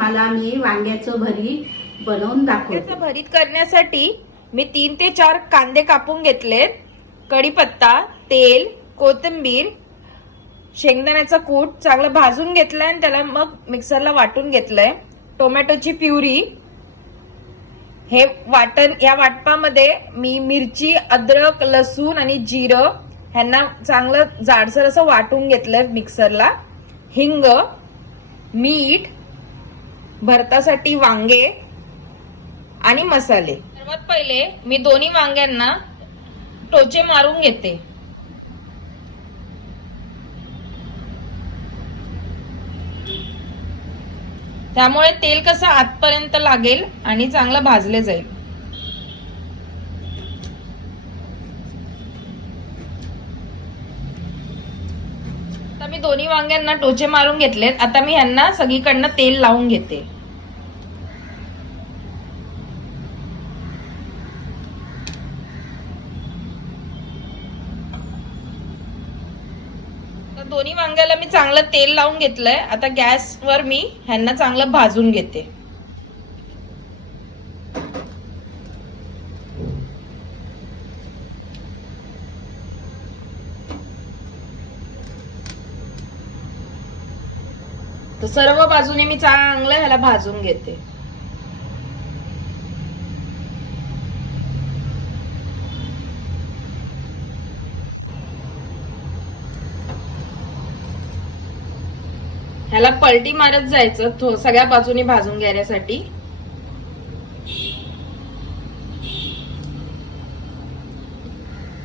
तुम्हाला मी वांग्याचं भरीत बनवून दाखवते. भरीत करण्यासाठी मी तीन ते चार कांदे कापून घेतलेत. कढीपत्ता तेल कोथिंबीर शेंगदाण्याचा कूट चांगलं भाजून घेतलंय आणि त्याला मग मिक्सरला वाटून घेतलंय. टोमॅटोची प्युरी. हे वाटण या वाटपामध्ये मी मिरची अद्रक लसूण आणि जिरं ह्यांना चांगलं जाडसर असं वाटून घेतलंय मिक्सरला. हिंग मीठ भरतासाठी वांगे आणि मसाले. सर्वात पहिले मी दोन्ही वांग्यांना टोचे मारून घेते. त्यामुळे तेल कसं आतपर्यंत लागेल आणि चांगलं भाजले जाईल. दोन्ही वांग्यांना टोचे मारून घेतलेत. आता मी ह्यांना सगळीकडनं तेल लावून घेते. तर दोन्ही वांग्याला मी चांगलं तेल लावून घेतलंय. आता गॅसवर मी ह्यांना चांगलं भाजून घेते. सर्व बाजूने मी चांगलं ह्याला भाजून घेते. ह्याला पलटी मारत जायचं थो- सगळ्या बाजूनी भाजून घेण्यासाठी.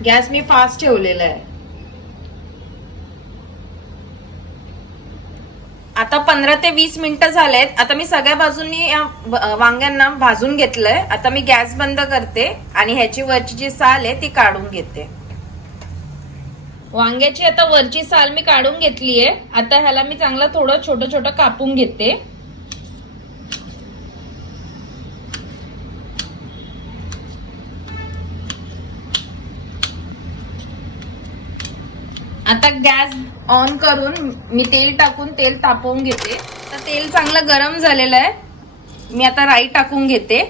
गॅस मी फास्ट ठेवलेला आहे. आता पंधरा ते वीस मिनिटं झालेत. आता मी सगळ्या बाजूंनी या वांग्यांना भाजून घेतलंय. आता मी गॅस बंद करते आणि ह्याची वरची जी साल आहे ती काढून घेते. वांग्याची आता वरची साल मी काढून घेतलीये. आता ह्याला मी चांगलं थोडं छोटं छोटं कापून घेते. आता गॅस ऑन करून मी तेल टाकून तेल तापवून घेते. तर तेल चांगलं गरम झालेलं आहे. मी आता राई टाकून घेते.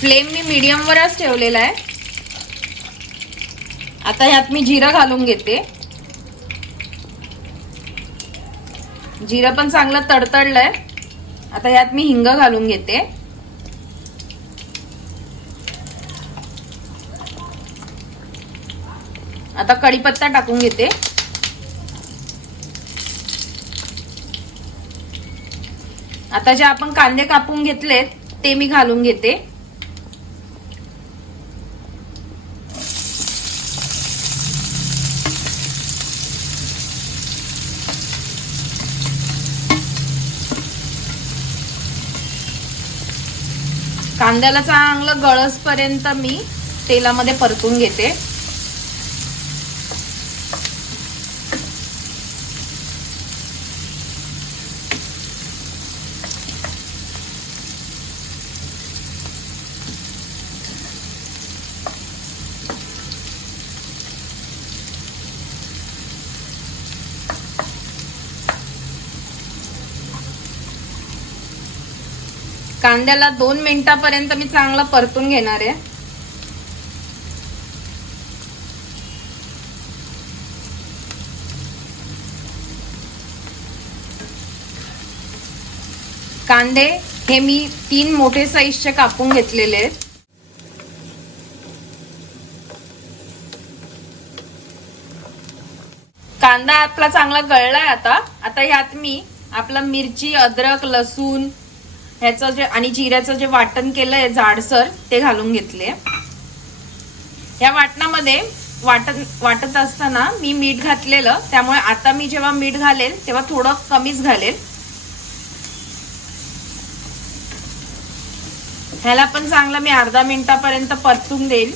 फ्लेम मी मिडियमवरच ठेवलेला आहे. आता ह्यात मी जिरं घालून घेते. जिरं पण चांगलं तडतडलंय. आता ह्यात मी हिंग घालून घेते. आता कढीपत्ता टाकून घेते. आता जे आपण कांदे कापून घेतलेत ते मी घालून घेते. कांद्याला चांगलं गळस पर्यंत मी तेलामध्ये परतून घेते. कांद्याला दोन मिनिटापर्यंत मी चांगलं परतून घेणार आहे. कांदे हे मी तीन मोठे साईजचे कापून घेतलेले आहेत. कांदा आपला चांगला गळलाय आता. आता यात मी आपला मिरची अद्रक लसूण ह्याचं जे आणि जिऱ्याचं जे वाटण केलंय जाडसर ते घालून घेतले. या वाटणामध्ये वाटण वाटत असताना मी मीठ घातलेलं. त्यामुळे आता मी जेव्हा मीठ घालेल तेव्हा थोडं कमीच घालेल. ह्याला पण चांगलं मी अर्धा मिनिटापर्यंत परतून देईल.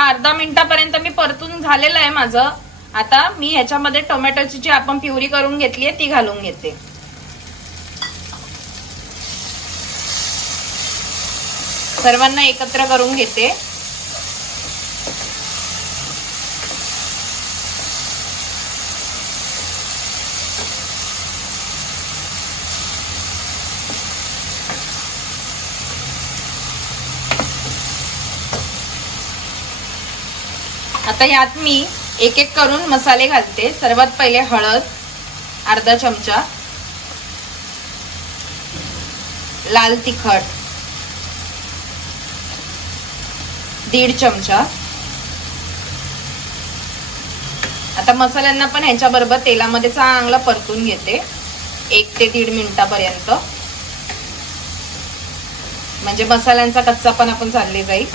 आता अर्धा मिनिटापर्यंत मी परतून झालेलं आहे माझं. आता मी ह्याच्यामध्ये टोमॅटोची जी आपण प्युरी करून घेतली आहे ती घालून घेते. सर्वांना एकत्र करून घेते. आता यात मी एक एक करून मसाले घालते. सर्वात पहिले हळद अर्धा चमचा. लाल तिखट. दीड चमचा. आता मसाल्यांना पण ह्याच्याबरोबर तेलामध्ये चांगलं परतून घेते. एक ते दीड मिनिटापर्यंत. म्हणजे मसाल्यांचा कच्चा पण आपण चालले जाईल.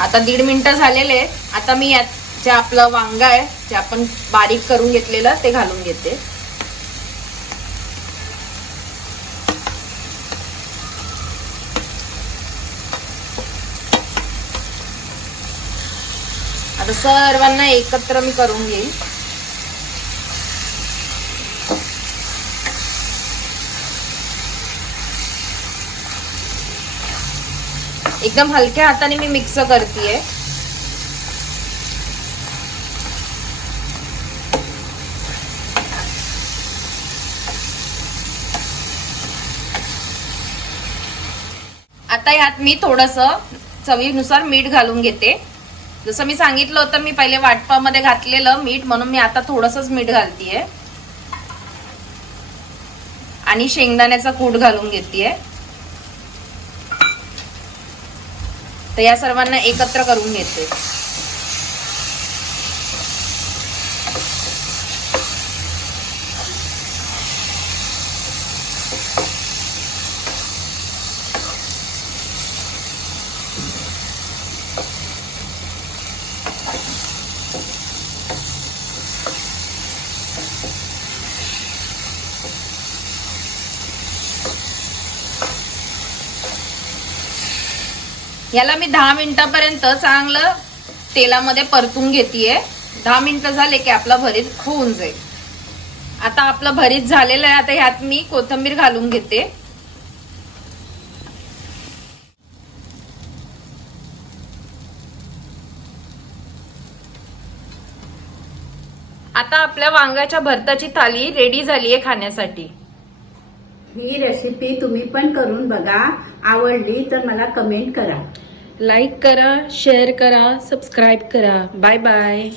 आता दीड मिनिटं झालेले आता मी यात जे आपलं वांग आहे जे आपण बारीक करून घेतलेलं ते घालून घेते. आता सर्वांना एकत्र मी करून घेईन. एकदम हलक्या हाताने मी मिक्स करतेय. आता यात मी थोडस चवीनुसार मीठ घालून घेते. जसं मी सांगितलं होतं मी पहिले वाटपामध्ये घातलेलं मीठ म्हणून मी आता थोडंसंच मीठ घालतीये. आणि शेंगदाण्याचा कूट घालून घेतेय. तर या सर्वांना एकत्र करून घेते. याला मी दहा मिनिटापर्यंत चांगलं तेलामध्ये परतून घेतेय. दहा मिनिटं झाले की आपला भरीत होऊन जाईल. आता आपलं भरीत झालेलं आहे आता ह्यात मी कोथिंबीर घालून घेते. आता आपल्या वांग्याच्या भरताची थाली रेडी झाली आहे खाण्यासाठी. ही रेसिपी तुम्ही पण करून बघा. आवडली तर मला कमेंट करा. लाईक करा शेअर करा सबस्क्राईब करा. Bye bye